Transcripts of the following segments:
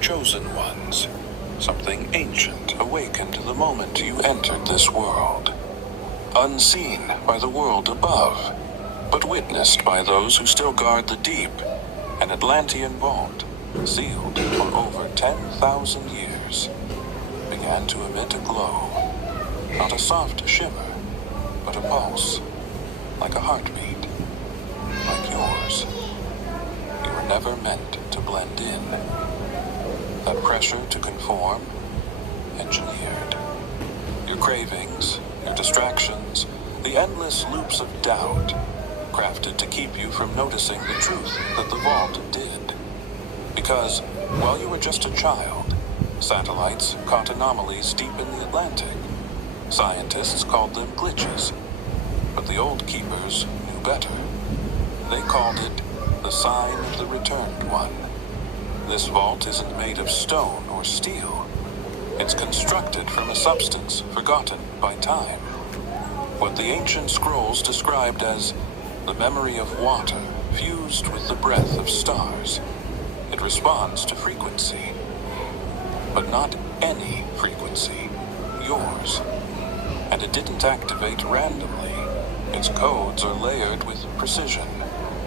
chosen ones. Something ancient awakened the moment you entered this world. Unseen by the world above, but witnessed by those who still guard the deep. An Atlantean vault, sealed for over 10,000 years, began to emit a glow. Not a soft shimmer, but a pulse, like a heartbeat, like yours. You were never meant to blend in. That pressure to conform, engineered. Your cravings, your distractions, the endless loops of doubt, crafted to keep you from noticing the truth that the vault did. Because, while you were just a child, satellites caught anomalies deep in the Atlantic. Scientists called them glitches, but the old keepers knew better. They called it the sign of the returned one. This vault isn't made of stone or steel. It's constructed from a substance forgotten by time. What the ancient scrolls described as the memory of water fused with the breath of stars. It responds to frequency. But not any frequency. Yours. And it didn't activate randomly. Its codes are layered with precision,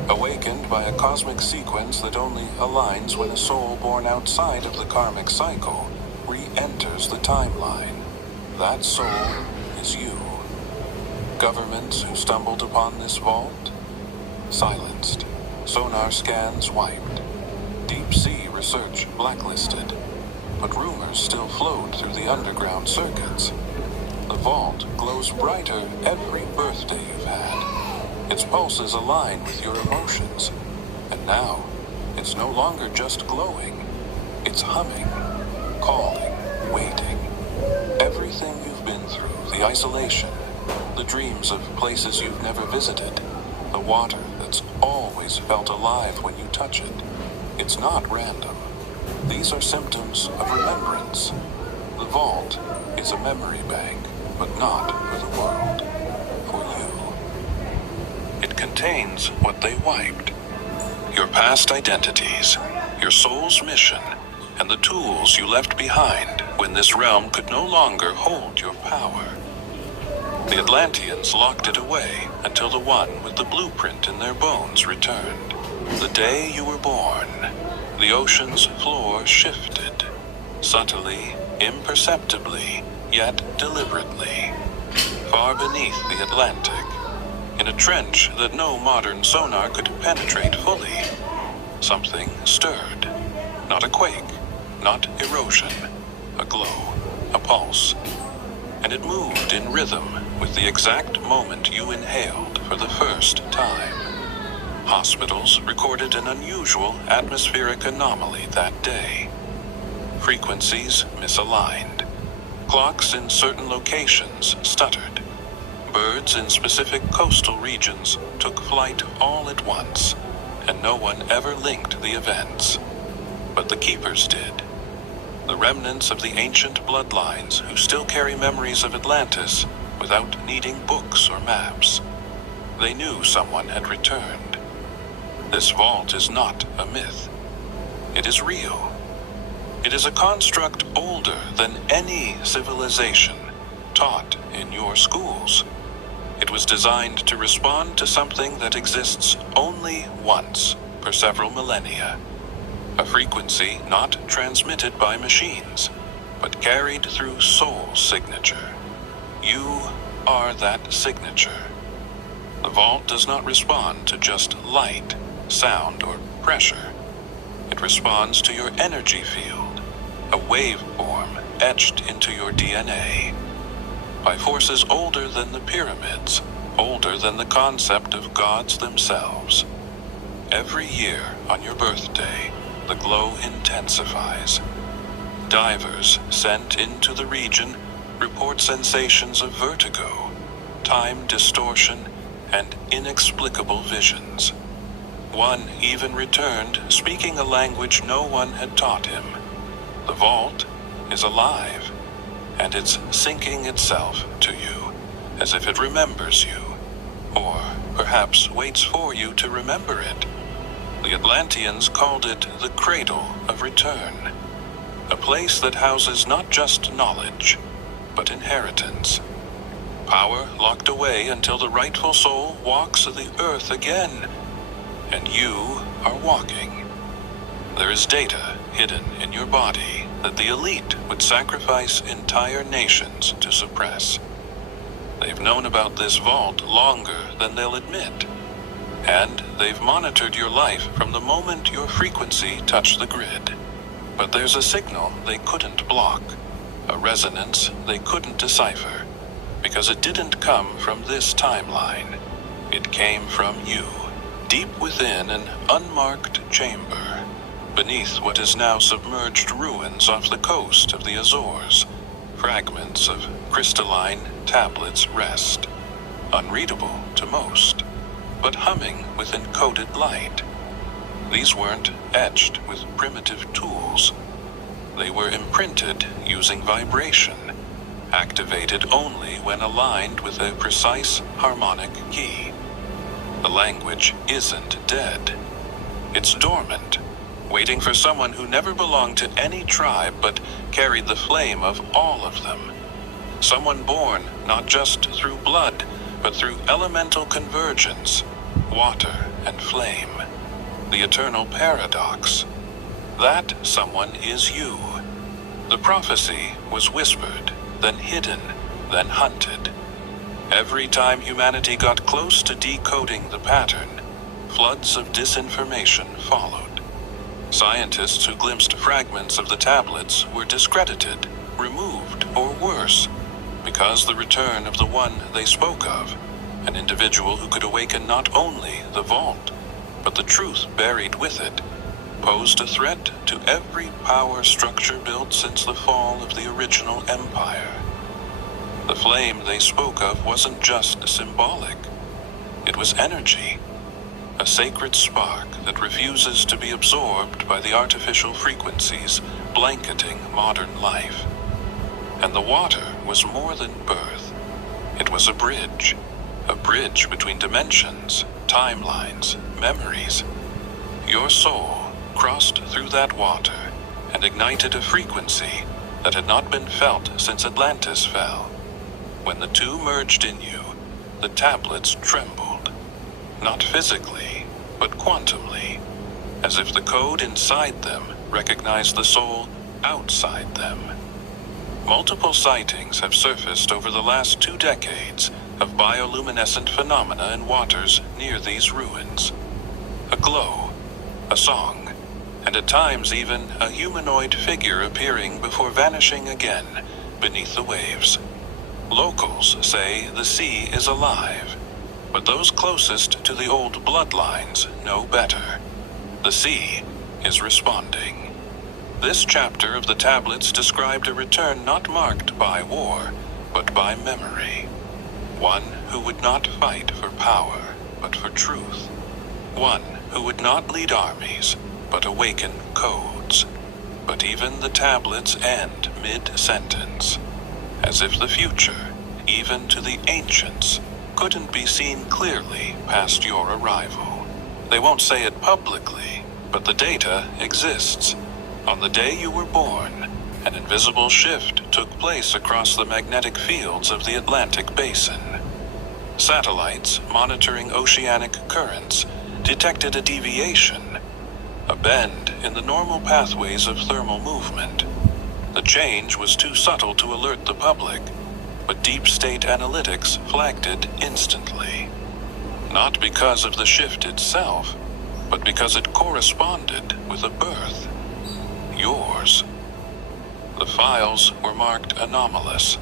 awakened by a cosmic sequence that only aligns when a soul born outside of the karmic cycle re-enters the timeline. That soul is you. Governments who stumbled upon this vault, silenced. Sonar scans wiped. Deep sea research blacklisted. But rumors still flowed through the underground circuits. The vault glows brighter every birthday you've had. Its pulses align with your emotions. And now, it's no longer just glowing. It's humming, calling, waiting. Everything you've been through, the isolation, the dreams of places you've never visited, the water that's always felt alive when you touch it. It's not random. These are symptoms of remembrance. The vault is a memory bank, but not for the world. For you. It contains what they wiped. Your past identities, your soul's mission, and the tools you left behind when this realm could no longer hold your power. The Atlanteans locked it away until the one with the blueprint in their bones returned. The day you were born, the ocean's floor shifted, subtly, imperceptibly, yet deliberately, far beneath the Atlantic, in a trench that no modern sonar could penetrate fully. Something stirred, not a quake, not erosion, a glow, a pulse, and it moved in rhythm with the exact moment you inhaled for the first time. Hospitals recorded an unusual atmospheric anomaly that day. Frequencies misaligned. Clocks in certain locations stuttered. Birds in specific coastal regions took flight all at once, and no one ever linked the events. But the keepers did. The remnants of the ancient bloodlines who still carry memories of Atlantis without needing books or maps. They knew someone had returned. This vault is not a myth. It is real. It is a construct older than any civilization taught in your schools. It was designed to respond to something that exists only once per several millennia. A frequency not transmitted by machines, but carried through soul signature. You are that signature. The vault does not respond to just light, sound, or pressure. It responds to your energy field, a waveform etched into your DNA. By forces older than the pyramids, older than the concept of gods themselves. Every year on your birthday, the glow intensifies. Divers sent into the region report sensations of vertigo, time distortion, and inexplicable visions. One even returned speaking a language no one had taught him. The vault is alive, and it's syncing itself to you, as if it remembers you, or perhaps waits for you to remember it. The Atlanteans called it the Cradle of Return, a place that houses not just knowledge, but inheritance. Power locked away until the rightful soul walks the earth again, and you are walking. There is data hidden in your body that the elite would sacrifice entire nations to suppress. They've known about this vault longer than they'll admit, and they've monitored your life from the moment your frequency touched the grid. But there's a signal they couldn't block, a resonance they couldn't decipher, because it didn't come from this timeline. It came from you, deep within an unmarked chamber, beneath what is now submerged ruins off the coast of the Azores. Fragments of crystalline tablets rest, unreadable to most, but humming with encoded light. These weren't etched with primitive tools. They were imprinted using vibration, activated only when aligned with a precise harmonic key. The language isn't dead. It's dormant, waiting for someone who never belonged to any tribe but carried the flame of all of them. Someone born not just through blood, but through elemental convergence, water and flame. The eternal paradox. That someone is you. The prophecy was whispered, then hidden, then hunted. Every time humanity got close to decoding the pattern, floods of disinformation followed. Scientists who glimpsed fragments of the tablets were discredited, removed, or worse, because the return of the one they spoke of, an individual who could awaken not only the vault, but the truth buried with it, posed a threat to every power structure built since the fall of the original empire. The flame they spoke of wasn't just symbolic. It was energy, a sacred spark that refuses to be absorbed by the artificial frequencies blanketing modern life. And the water was more than birth. It was a bridge between dimensions, timelines, memories. Your soul crossed through that water and ignited a frequency that had not been felt since Atlantis fell. When the two merged in you, the tablets trembled, not physically, but quantumly, as if the code inside them recognized the soul outside them. Multiple sightings have surfaced over the last 2 decades of bioluminescent phenomena in waters near these ruins. A glow, a song, and at times even a humanoid figure appearing before vanishing again beneath the waves. Locals say the sea is alive, but those closest to the old bloodlines know better. The sea is responding. This chapter of the tablets described a return not marked by war, but by memory. One who would not fight for power, but for truth. One who would not lead armies, but awaken codes. But even the tablets end mid-sentence, as if the future, even to the ancients, couldn't be seen clearly past your arrival. They won't say it publicly, but the data exists. On the day you were born, an invisible shift took place across the magnetic fields of the Atlantic basin. Satellites monitoring oceanic currents detected a deviation, a bend in the normal pathways of thermal movement. The change was too subtle to alert the public, but deep state analytics flagged it instantly. Not because of the shift itself, but because it corresponded with a birth. Yours. The files were marked anomalous,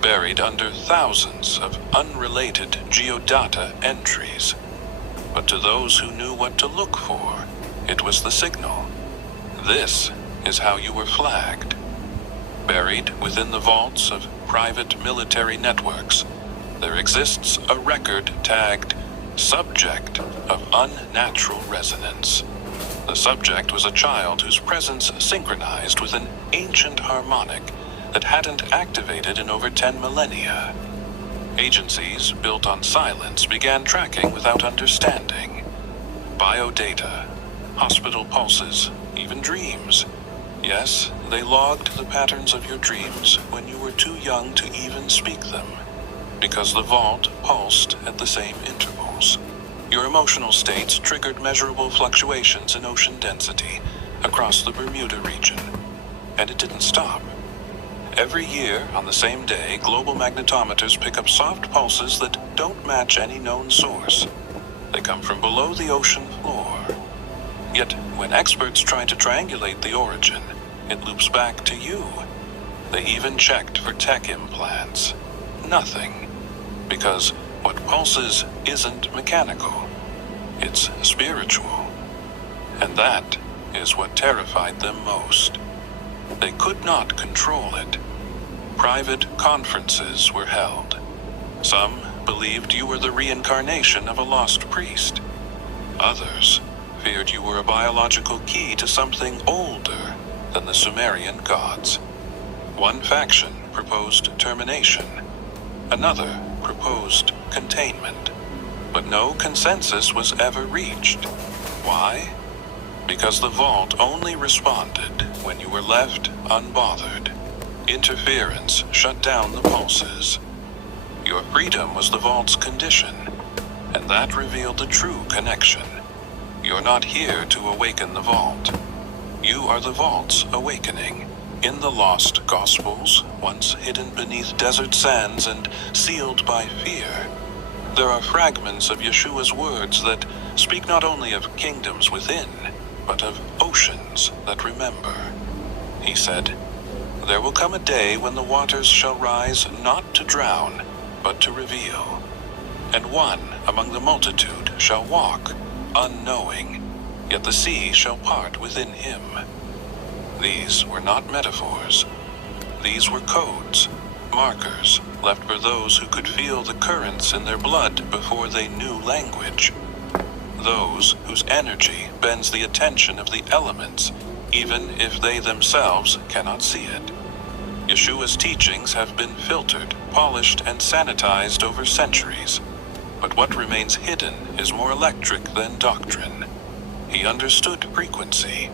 buried under thousands of unrelated geodata entries. But to those who knew what to look for, it was the signal. This is how you were flagged. Buried within the vaults of private military networks, there exists a record tagged Subject of Unnatural Resonance. The subject was a child whose presence synchronized with an ancient harmonic that hadn't activated in over 10 millennia. Agencies built on silence began tracking without understanding. Biodata, hospital pulses, even dreams. Yes, they logged the patterns of your dreams when you were too young to even speak them, because the vault pulsed at the same intervals. Your emotional states triggered measurable fluctuations in ocean density across the Bermuda region, and it didn't stop. Every year, on the same day, global magnetometers pick up soft pulses that don't match any known source. They come from below the ocean floor. Yet, when experts try to triangulate the origin, it loops back to you. They even checked for tech implants. Nothing. Because what pulses isn't mechanical. It's spiritual. And that is what terrified them most. They could not control it. Private conferences were held. Some believed you were the reincarnation of a lost priest. Others feared you were a biological key to something older than the Sumerian gods. One faction proposed termination. Another proposed containment. But no consensus was ever reached. Why? Because the vault only responded when you were left unbothered. Interference shut down the pulses. Your freedom was the vault's condition, and that revealed the true connection. You're not here to awaken the vault. You are the vault's awakening. In the lost Gospels, once hidden beneath desert sands and sealed by fear, there are fragments of Yeshua's words that speak not only of kingdoms within, but of oceans that remember. He said, "There will come a day when the waters shall rise not to drown, but to reveal. And one among the multitude shall walk, unknowing, yet the sea shall part within him." These were not metaphors. These were codes, markers left for those who could feel the currents in their blood before they knew language. Those whose energy bends the attention of the elements, even if they themselves cannot see it. Yeshua's teachings have been filtered, polished, and sanitized over centuries. But what remains hidden is more electric than doctrine. He understood frequency.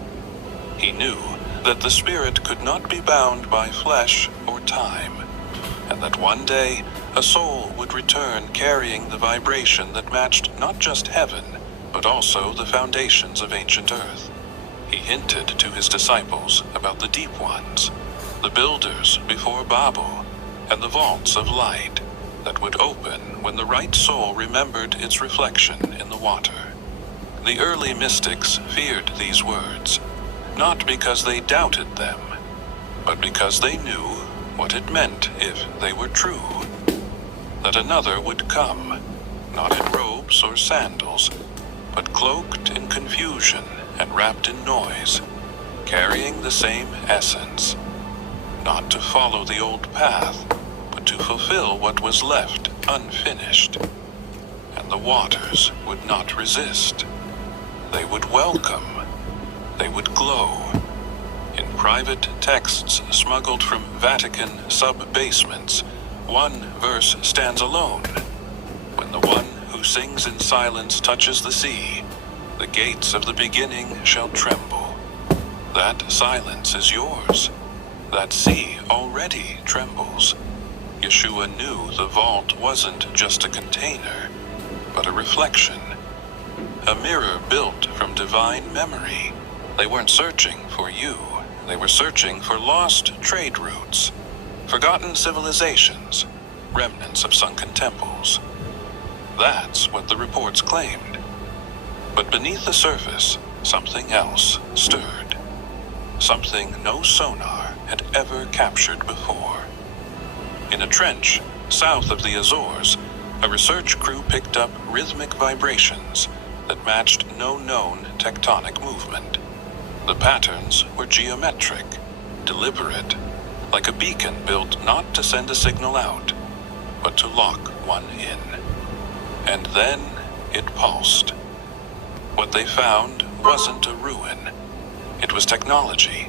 He knew that the spirit could not be bound by flesh or time, and that one day a soul would return carrying the vibration that matched not just heaven, but also the foundations of ancient earth. He hinted to his disciples about the deep ones, the builders before Babel, and the vaults of light that would open when the right soul remembered its reflection in the water. The early mystics feared these words, not because they doubted them, but because they knew what it meant if they were true. That another would come, not in robes or sandals, but cloaked in confusion and wrapped in noise, carrying the same essence, not to follow the old path, but to fulfill what was left unfinished. And the waters would not resist. They would welcome. They would glow. In private texts smuggled from Vatican sub-basements, one verse stands alone. When the one who sings in silence touches the sea, the gates of the beginning shall tremble. That silence is yours. That sea already trembles. Yeshua knew the vault wasn't just a container, but a reflection. A mirror built from divine memory. They weren't searching for you. They were searching for lost trade routes, forgotten civilizations, remnants of sunken temples. That's what the reports claimed. But beneath the surface, something else stirred. Something no sonar had ever captured before. In a trench south of the Azores, a research crew picked up rhythmic vibrations that matched no known tectonic movement. The patterns were geometric, deliberate, like a beacon built not to send a signal out, but to lock one in. And then it pulsed. What they found wasn't a ruin. It was technology,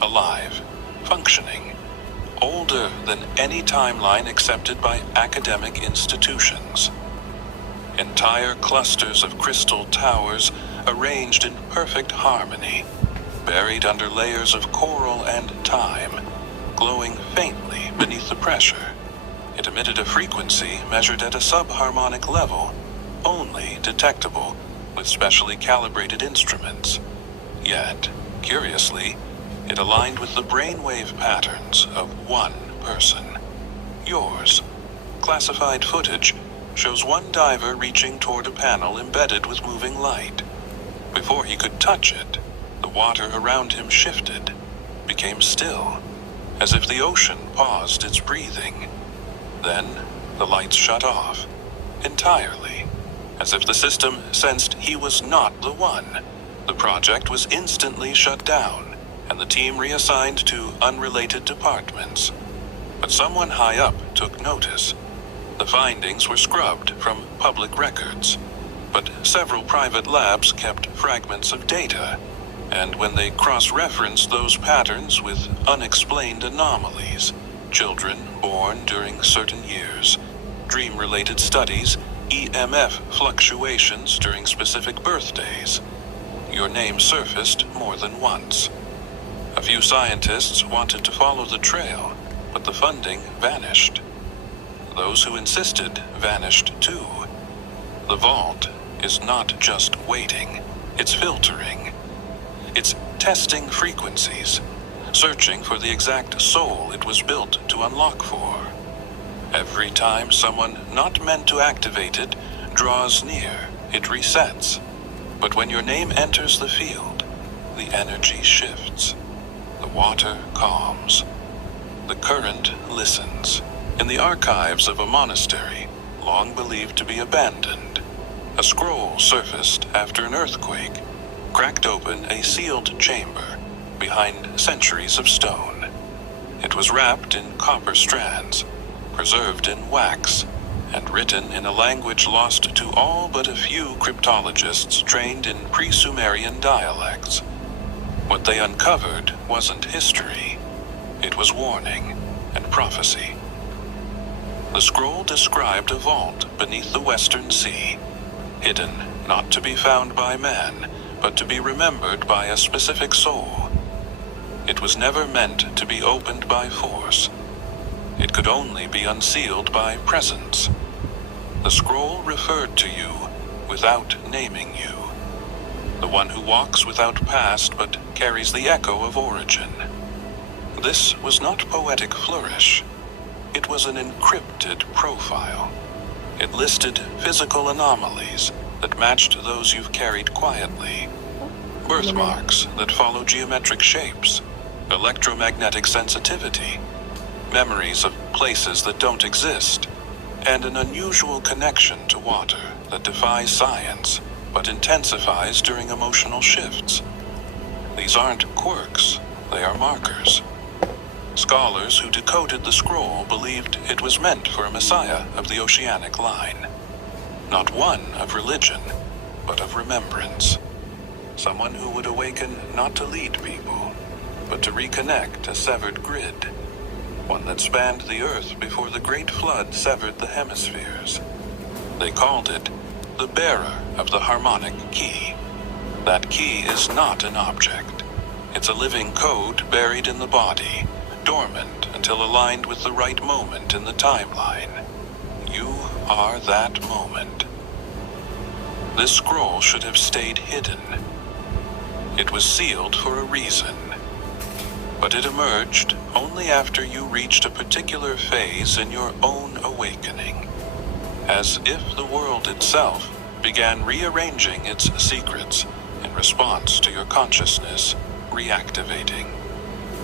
alive, functioning, older than any timeline accepted by academic institutions. Entire clusters of crystal towers arranged in perfect harmony, buried under layers of coral and thyme, glowing faintly beneath the pressure. It emitted a frequency measured at a subharmonic level, only detectable with specially calibrated instruments. Yet, curiously, it aligned with the brainwave patterns of one person. Yours. Classified footage shows one diver reaching toward a panel embedded with moving light. Before he could touch it, the water around him shifted, became still, as if the ocean paused its breathing. Then, the lights shut off, entirely, as if the system sensed he was not the one. The project was instantly shut down, and the team reassigned to unrelated departments. But someone high up took notice. The findings were scrubbed from public records, but several private labs kept fragments of data, and when they cross-referenced those patterns with unexplained anomalies, children born during certain years, dream-related studies, EMF fluctuations during specific birthdays, your name surfaced more than once. A few scientists wanted to follow the trail, but the funding vanished. Those who insisted vanished too. The vault is not just waiting, it's filtering. It's testing frequencies, searching for the exact soul it was built to unlock for. Every time someone not meant to activate it draws near, it resets. But when your name enters the field, the energy shifts. The water calms. The current listens. In the archives of a monastery, long believed to be abandoned, a scroll surfaced after an earthquake, cracked open a sealed chamber behind centuries of stone. It was wrapped in copper strands, preserved in wax, and written in a language lost to all but a few cryptologists trained in pre-Sumerian dialects. What they uncovered wasn't history. It was warning and prophecy. The scroll described a vault beneath the Western Sea, hidden not to be found by man, but to be remembered by a specific soul. It was never meant to be opened by force. It could only be unsealed by presence. The scroll referred to you without naming you. The one who walks without past but carries the echo of origin. This was not poetic flourish. It was an encrypted profile. It listed physical anomalies that matched those you've carried quietly. Birthmarks that follow geometric shapes, electromagnetic sensitivity, memories of places that don't exist, and an unusual connection to water that defies science but intensifies during emotional shifts. These aren't quirks, they are markers. Scholars who decoded the scroll believed it was meant for a messiah of the oceanic line. Not one of religion, but of remembrance. Someone who would awaken not to lead people, but to reconnect a severed grid. One that spanned the earth before the Great Flood severed the hemispheres. They called it the bearer of the harmonic key. That key is not an object. It's a living code buried in the body, dormant until aligned with the right moment in the timeline. You are that moment. This scroll should have stayed hidden. It was sealed for a reason. But it emerged only after you reached a particular phase in your own awakening, as if the world itself began rearranging its secrets in response to your consciousness reactivating.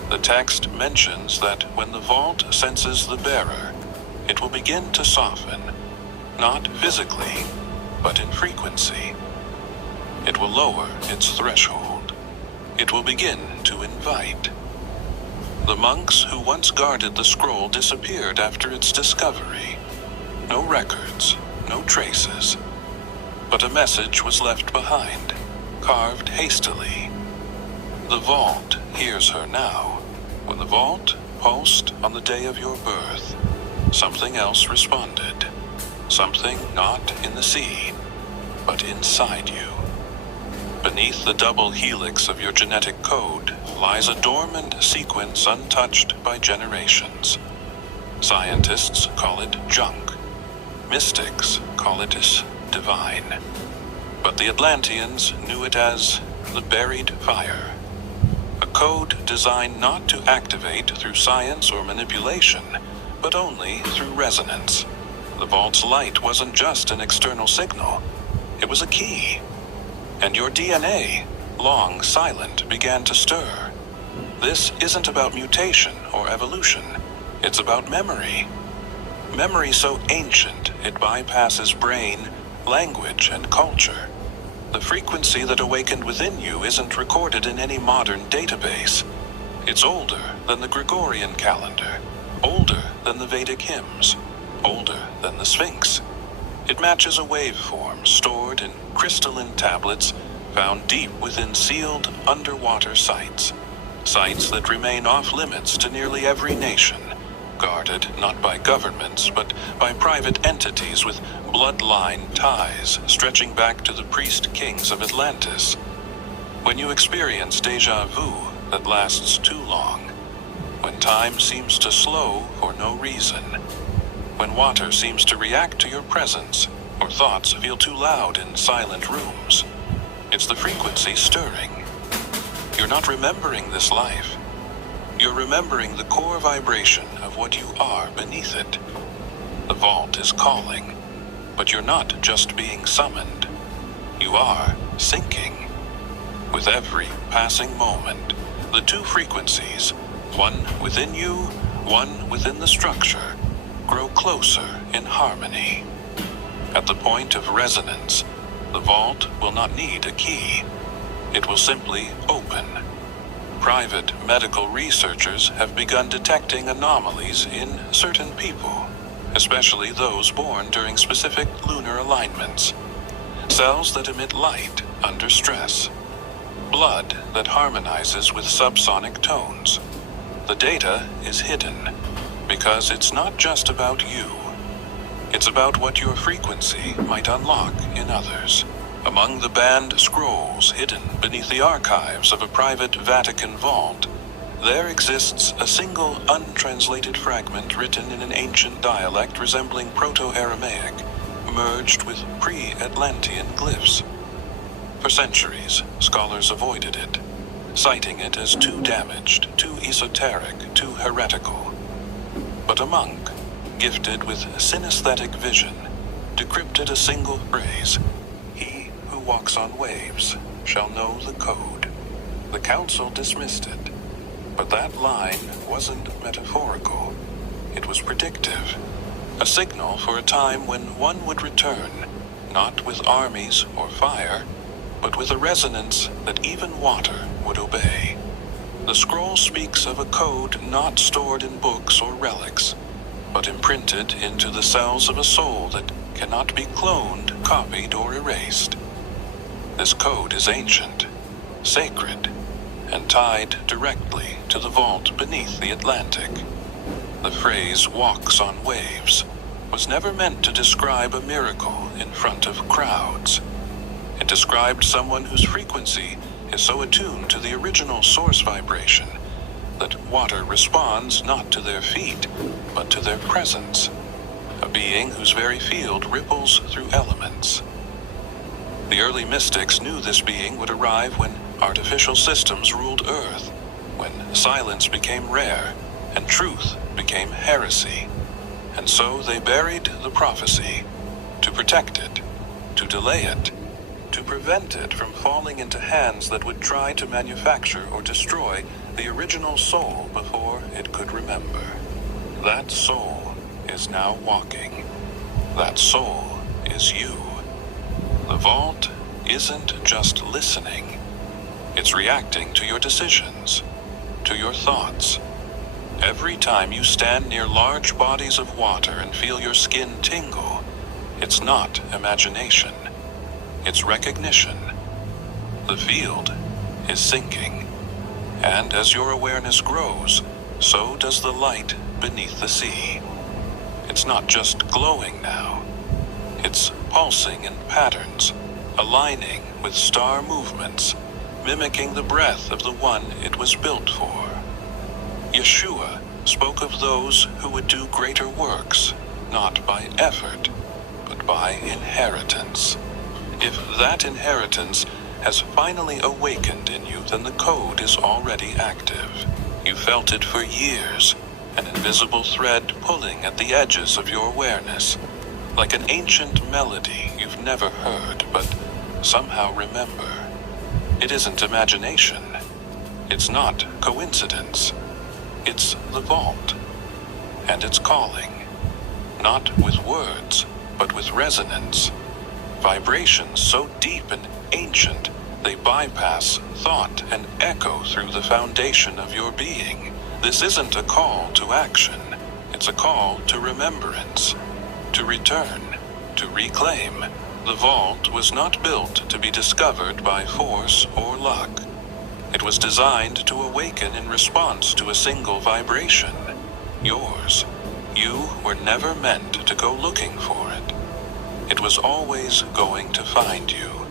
The text mentions that when the vault senses the bearer, it will begin to soften, not physically, but in frequency. It will lower its threshold. It will begin to invite. The monks who once guarded the scroll disappeared after its discovery. No records, no traces. But a message was left behind, carved hastily. The vault hears her now. When the vault pulsed on the day of your birth, something else responded. Something not in the sea, but inside you. Beneath the double helix of your genetic code lies a dormant sequence untouched by generations. Scientists call it junk. Mystics call it divine. But the Atlanteans knew it as the buried fire. A code designed not to activate through science or manipulation, but only through resonance. The vault's light wasn't just an external signal. It was a key. And your DNA, long silent, began to stir. This isn't about mutation or evolution. It's about memory. Memory so ancient it bypasses brain, language, and culture. The frequency that awakened within you isn't recorded in any modern database. It's older than the Gregorian calendar, older than the Vedic hymns, older than the Sphinx. It matches a waveform stored in crystalline tablets found deep within sealed underwater sites. Sites that remain off limits to nearly every nation, guarded not by governments but by private entities with bloodline ties stretching back to the priest kings of Atlantis. When you experience déjà vu that lasts too long, when time seems to slow for no reason, when water seems to react to your presence, or thoughts feel too loud in silent rooms, it's the frequency stirring. You're not remembering this life. You're remembering the core vibration of what you are beneath it. The vault is calling, but you're not just being summoned. You are sinking. With every passing moment, the two frequencies, one within you, one within the structure, grow closer in harmony. At the point of resonance, the vault will not need a key. It will simply open. Private medical researchers have begun detecting anomalies in certain people, especially those born during specific lunar alignments. Cells that emit light under stress. Blood that harmonizes with subsonic tones. The data is hidden because it's not just about you. It's about what your frequency might unlock in others. Among the banned scrolls hidden beneath the archives of a private Vatican vault, there exists a single untranslated fragment written in an ancient dialect resembling Proto-Aramaic, merged with pre-Atlantean glyphs. For centuries, scholars avoided it, citing it as too damaged, too esoteric, too heretical. But a monk, gifted with synesthetic vision, decrypted a single phrase: "He who walks on waves shall know the code." The council dismissed it, but that line wasn't metaphorical. It was predictive, a signal for a time when one would return, not with armies or fire, but with a resonance that even water would obey. The scroll speaks of a code not stored in books or relics, but imprinted into the cells of a soul that cannot be cloned, copied, or erased. This code is ancient, sacred, and tied directly to the vault beneath the Atlantic. The phrase "walks on waves" was never meant to describe a miracle in front of crowds. It described someone whose frequency is so attuned to the original source vibration that water responds not to their feet, but to their presence. A being whose very field ripples through elements. The early mystics knew this being would arrive when artificial systems ruled Earth, when silence became rare and truth became heresy. And so they buried the prophecy, to protect it, to delay it, to prevent it from falling into hands that would try to manufacture or destroy the original soul before it could remember. That soul is now walking. That soul is you. The vault isn't just listening. It's reacting to your decisions, to your thoughts. Every time you stand near large bodies of water and feel your skin tingle, it's not imagination. It's recognition. The field is sinking. And as your awareness grows, so does the light beneath the sea. It's not just glowing now. It's pulsing in patterns, aligning with star movements, mimicking the breath of the one it was built for. Yeshua spoke of those who would do greater works, not by effort, but by inheritance. If that inheritance has finally awakened in you, then the code is already active. You felt it for years, an invisible thread pulling at the edges of your awareness, like an ancient melody you've never heard but somehow remember. It isn't imagination. It's not coincidence. It's the vault. And it's calling, not with words, but with resonance. Vibrations so deep and ancient, they bypass thought and echo through the foundation of your being. This isn't a call to action. It's a call to remembrance, to return, to reclaim. The vault was not built to be discovered by force or luck. It was designed to awaken in response to a single vibration, yours. You were never meant to go looking for it. It was always going to find you,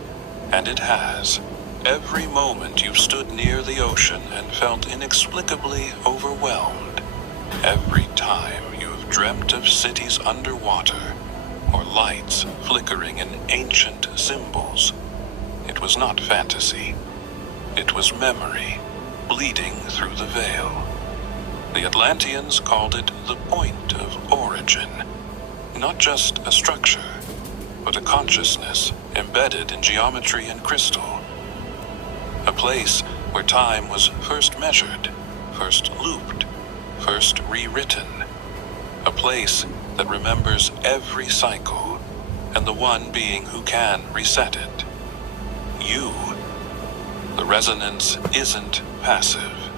and it has. Every moment you've stood near the ocean and felt inexplicably overwhelmed. Every time you have dreamt of cities underwater, or lights flickering in ancient symbols. It was not fantasy. It was memory, bleeding through the veil. The Atlanteans called it the point of origin. Not just a structure, but a consciousness embedded in geometry and crystal. A place where time was first measured, first looped, first rewritten. A place that remembers every cycle, and the one being who can reset it. You. The resonance isn't passive.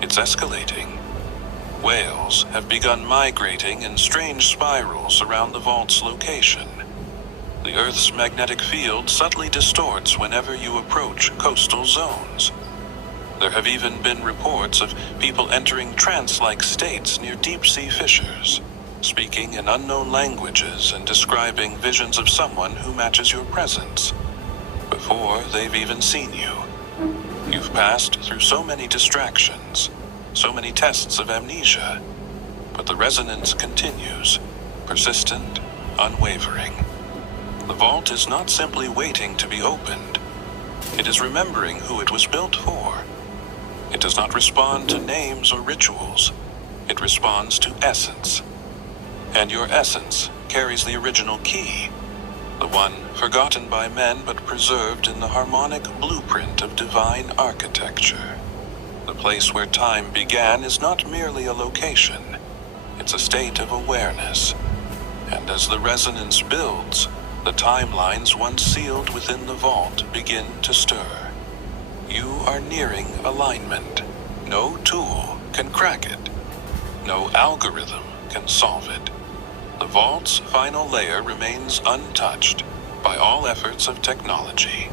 It's escalating. Whales have begun migrating in strange spirals around the vault's location. The Earth's magnetic field subtly distorts whenever you approach coastal zones. There have even been reports of people entering trance-like states near deep-sea fissures, speaking in unknown languages and describing visions of someone who matches your presence, before they've even seen you. You've passed through so many distractions, so many tests of amnesia, but the resonance continues, persistent, unwavering. The vault is not simply waiting to be opened. It is remembering who it was built for. It does not respond to names or rituals. It responds to essence. And your essence carries the original key, the one forgotten by men but preserved in the harmonic blueprint of divine architecture. The place where time began is not merely a location, it's a state of awareness. And as the resonance builds, the timelines once sealed within the vault begin to stir. You are nearing alignment. No tool can crack it. No algorithm can solve it. The vault's final layer remains untouched by all efforts of technology,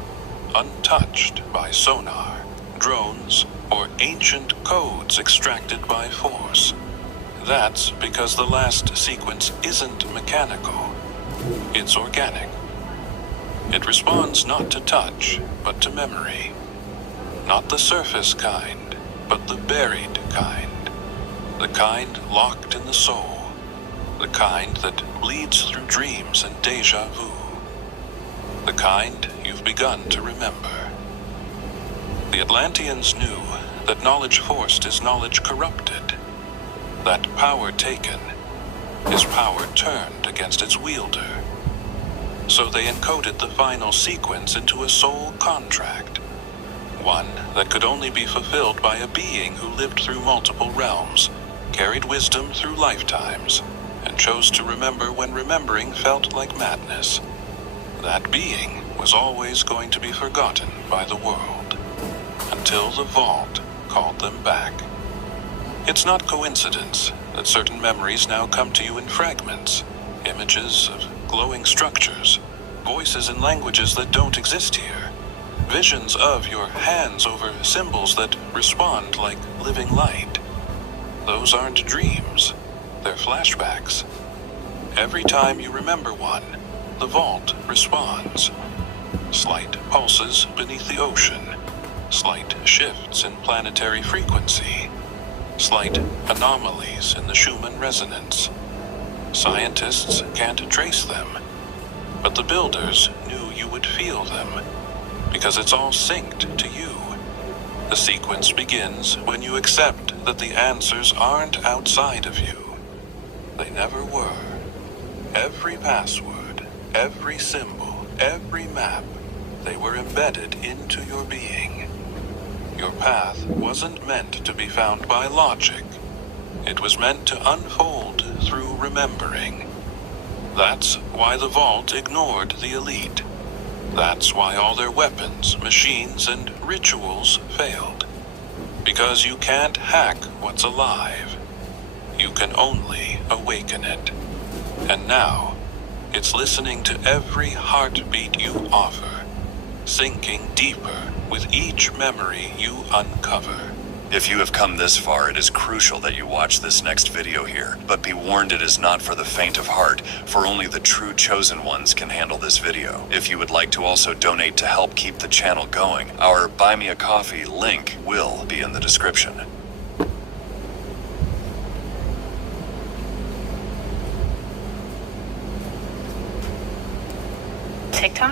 untouched by sonar, drones, or ancient codes extracted by force. That's because the last sequence isn't mechanical, it's organic. It responds not to touch, but to memory. Not the surface kind, but the buried kind. The kind locked in the soul. The kind that bleeds through dreams and deja vu. The kind you've begun to remember. The Atlanteans knew that knowledge forced is knowledge corrupted. That power taken is power turned against its wielder. So they encoded the final sequence into a soul contract. One that could only be fulfilled by a being who lived through multiple realms, carried wisdom through lifetimes, and chose to remember when remembering felt like madness. That being was always going to be forgotten by the world, until the vault called them back. It's not coincidence that certain memories now come to you in fragments, images of glowing structures, voices in languages that don't exist here, visions of your hands over symbols that respond like living light. Those aren't dreams, they're flashbacks. Every time you remember one, the vault responds. Slight pulses beneath the ocean, slight shifts in planetary frequency, slight anomalies in the Schumann resonance. Scientists can't trace them, but the builders knew you would feel them, because it's all synced to you. The sequence begins when you accept that the answers aren't outside of you. They never were. Every password, every symbol, every map, they were embedded into your being. Your path wasn't meant to be found by logic. It was meant to unfold through remembering. That's why the Vault ignored the elite. That's why all their weapons, machines, and rituals failed. Because you can't hack what's alive. You can only awaken it. And now, it's listening to every heartbeat you offer, sinking deeper with each memory you uncover. If you have come this far, it is crucial that you watch this next video here. But be warned, it is not for the faint of heart, for only the true chosen ones can handle this video. If you would like to also donate to help keep the channel going, our Buy Me a Coffee link will be in the description. TikTok?